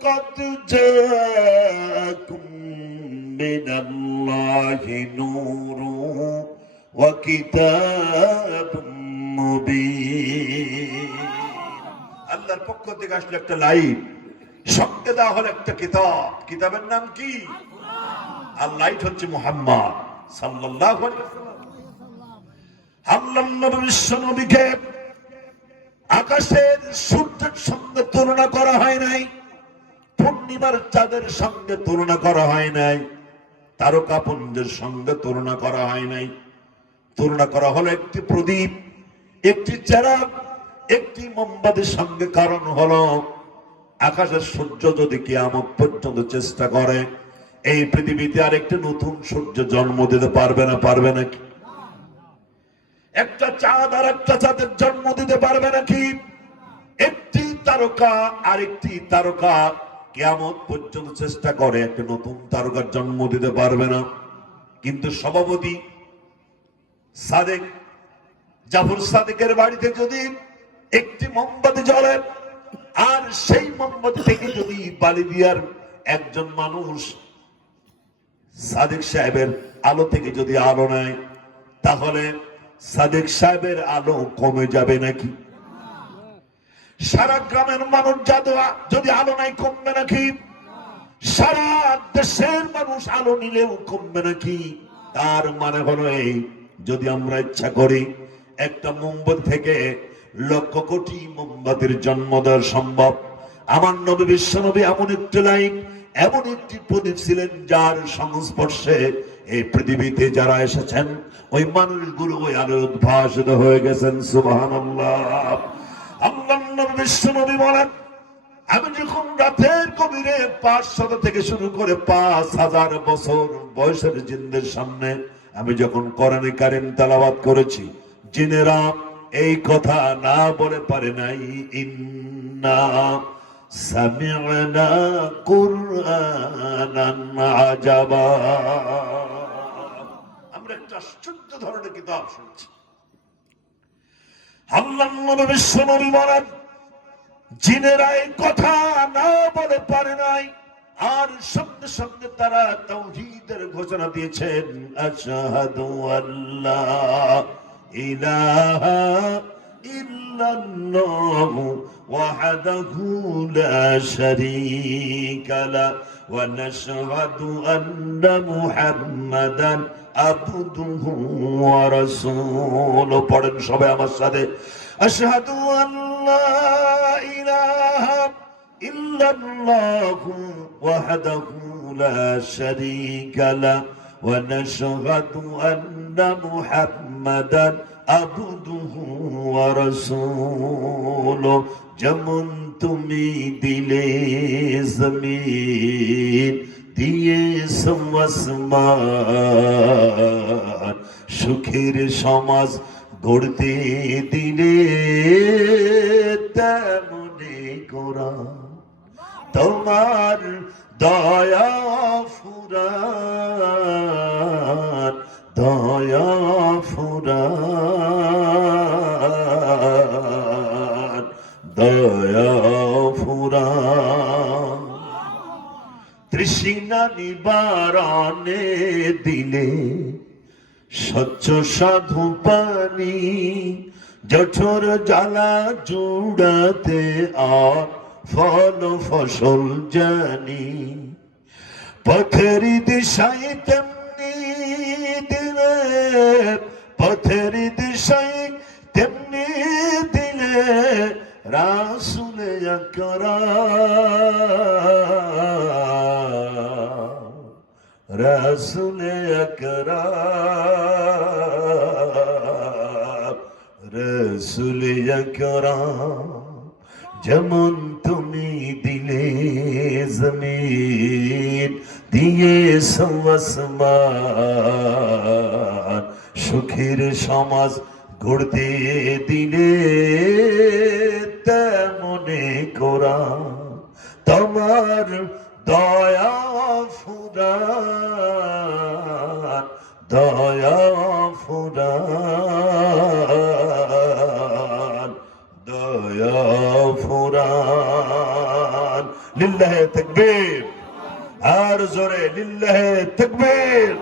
قد جاءكم من الله نور وكتاب مبين আল্লাহর পক্ষ থেকে আসলে একটা লাইট সঙ্গে দেওয়া হলো একটা কিতাব কিতাবের নাম কি আর লাইট হচ্ছে মোহাম্মদ সাল্লাল্লাহু আলাইহি ওয়াসাল্লাম আল্লাহ নবী বিশ্ব নবীকে আকাশের সূর্যের সঙ্গে তুলনা করা হয় নাই পূর্ণিমার চাঁদের সঙ্গে তুলনা করা হয় নাই। তারকাপুঞ্জের সঙ্গে তুলনা করা হয় নাই। তুলনা করা হলো একটি প্রদীপ, একটি চেরাগ একটি মোমবাতির সঙ্গে। কারণ হলো, আকাশের সূর্য যদি কিয়ামত পর্যন্ত চেষ্টা করে, এই পৃথিবীতে আর একটি নতুন সূর্য জন্ম দিতে পারবে না, পারবে নাকি একটা চাঁদ আর একটা চাঁদের জন্ম দিতে পারবে নাকি একটি তারকা আরেকটি তারকা কেমন পর্যন্ত চেষ্টা করে একটা নতুন তারকার জন্ম দিতে পারবে না। কিন্তু সভাপতি সাদেক, জাফর সাদেকের বাড়িতে যদি একটি মোমবাতি জ্বলে, আর সেই মোমবাতি থেকে যদি বালি দিয়ার একজন মানুষ সাদেক সাহেবের আলো থেকে যদি আলো নেয়, তাহলে সাদেক সাহেবের আলো কমে যাবে নাকি? সারা গ্রামের মানুষ যাদু যদি আলো নাই কমবে নাকি? সারা দেশের মানুষ আলো নিলেও কমবে নাকি? তার মানে হলো এই, যদি আমরা ইচ্ছা করি, একটা মোমবাতি থেকে লক্ষ কোটি মোমবাতির জন্ম দেওয়া সম্ভব। আমার নবী বিশ্ব নবী এমন একটি লাইন এমন একটি প্রদীপ ছিলেন যার সংস্পর্শে এই পৃথিবীতে যারা এসেছেন, ওই মানুষগুলো ওই আলোয় উদ্ভাসিত হয়ে গেছেন সুবাহান আল্লাহ নবী বিশ্ব নবী বলেন, আমি যখন রাতের কবিরে পাঁচ শত থেকে শুরু করে পাঁচ হাজার বছর বয়সের জিনদের সামনে আমি যখন কোরআনে কারিম তালাবাদ করেছি, জিনেরা এই কথা না বলে পারে নাই, ইন্না সামি'না কুরআনান আজাবা। আমরা একটা আশ্চর্য ধরনের কিতাব শুনছি। আল্লাহ নবী বিশ্ব নবী বলেন জিনেরা এই কথা না বলে পারে নাই। আর সঙ্গে সঙ্গে তারা তৌহিদের ঘোষণা দিয়েছেন, আশহাদু আল্লাহ ইলাহা ইল্লাল্লাহ ওয়াহদাহু লা শারীকা ওয়া নাশহাদু আন্না মুহাম্মাদান আবদুহু ওয়া পড়েন সবাই আমার সাথে। আশহাদু আল্লা ইলাহা ইল্লাল্লাহু ওয়াহদাহু লা শারীকা লা ওয়া নাশহাদু আন্না মুহাম্মাদান আবদুহু ওয়া রাসূলুহু। যেমন তুমি দিলে জমিন দিয়ে আসমান। সুখের সমাজ গড়তে দিলে তেমনি গোরা তোমার দয়া ফুরান দয়া ফুরান দয়া ফুরান তৃষ্ণা নিবারণে দিলে স্বচ্ছ সাধু পানি জঠর জ্বালা জুড়াতে আর ফল ফসল জানি। পথের দিশাই তেমনি দিলে, পথের দিশাই তেমনি দিলে রাসুলে আকরা রসুলে রসুলে যেমন তুমি দিলে জমিন দিয়ে সমাসমান সুখের সমাজ গড়তে দিলে তেমনে করা তোমার দয়া ফুরান দয়া ফুরান দয়া ফুরান লিল্লাহে তকবীর। আর জোরে লিল্লাহে তকবীর।